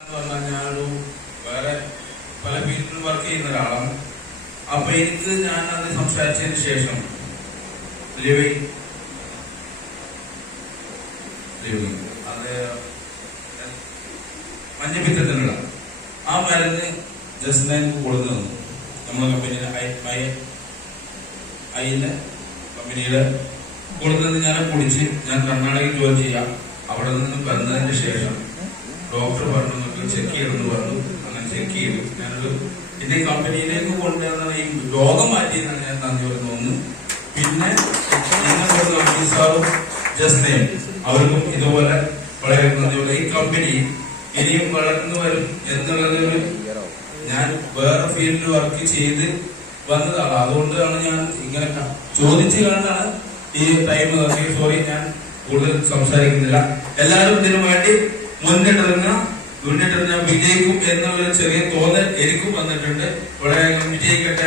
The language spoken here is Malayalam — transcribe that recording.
ഞാനൊരു വേറെ പല ഫീൽഡിൽ വർക്ക് ചെയ്യുന്ന ഒരാളാണ്. അപ്പൊ എനിക്ക് ഞാൻ അത് സംസാരിച്ചതിന് ശേഷം ലിവിങ് അത് മഞ്ഞപ്പിത്തത്തിനുള്ള ആ മരുന്ന് ജസ്റ്റ് എനിക്ക് കൊടുത്തു തന്നു. നമ്മളെ കമ്പനിയിലെ കമ്പനിയില് കൊടുത്തത് ഞാൻ കുടിച്ച് ഞാൻ കർണാടകയിൽ ജോലി ചെയ്യാം. അവിടെ നിന്ന് വന്നതിന് ശേഷം ഡോക്ടർ പറഞ്ഞു ചെക്ക് ചെയ്യണമെന്ന് പറഞ്ഞു. അങ്ങനെ ചെക്ക് ചെയ്തു. ഞാനൊരു എന്റെ കമ്പനിയിലേക്ക് കൊണ്ടുവന്ന ഈ രോഗം മാറ്റിയെന്നാണ് ഞാൻ നന്ദി പറയുന്നു. പിന്നെ നിങ്ങളുടെ സാറും ജസ്റ്റ് അവർക്കും ഇതുപോലെ വളരെ നന്ദിയുള്ള ഈ കമ്പനി ഇനിയും വളർന്നു വരും എന്നുള്ളത് ഞാൻ വേറെ ഫീൽഡിൽ വർക്ക് ചെയ്ത് വന്നതാണ്. അതുകൊണ്ടാണ് ഞാൻ ഇങ്ങനെ ചോദിച്ചു കണ്ടാണ് ഈ ടൈം സോറി ഞാൻ കൂടുതൽ സംസാരിക്കുന്നില്ല. എല്ലാവരും ഇതിനു വേണ്ടി മുന്നിട്ടിറങ്ങാൻ വിജയിക്കും എന്നുള്ള ചെറിയ തോന്നൽ എനിക്കും വന്നിട്ടുണ്ട്. വളരെ വിജയിക്കട്ടെ.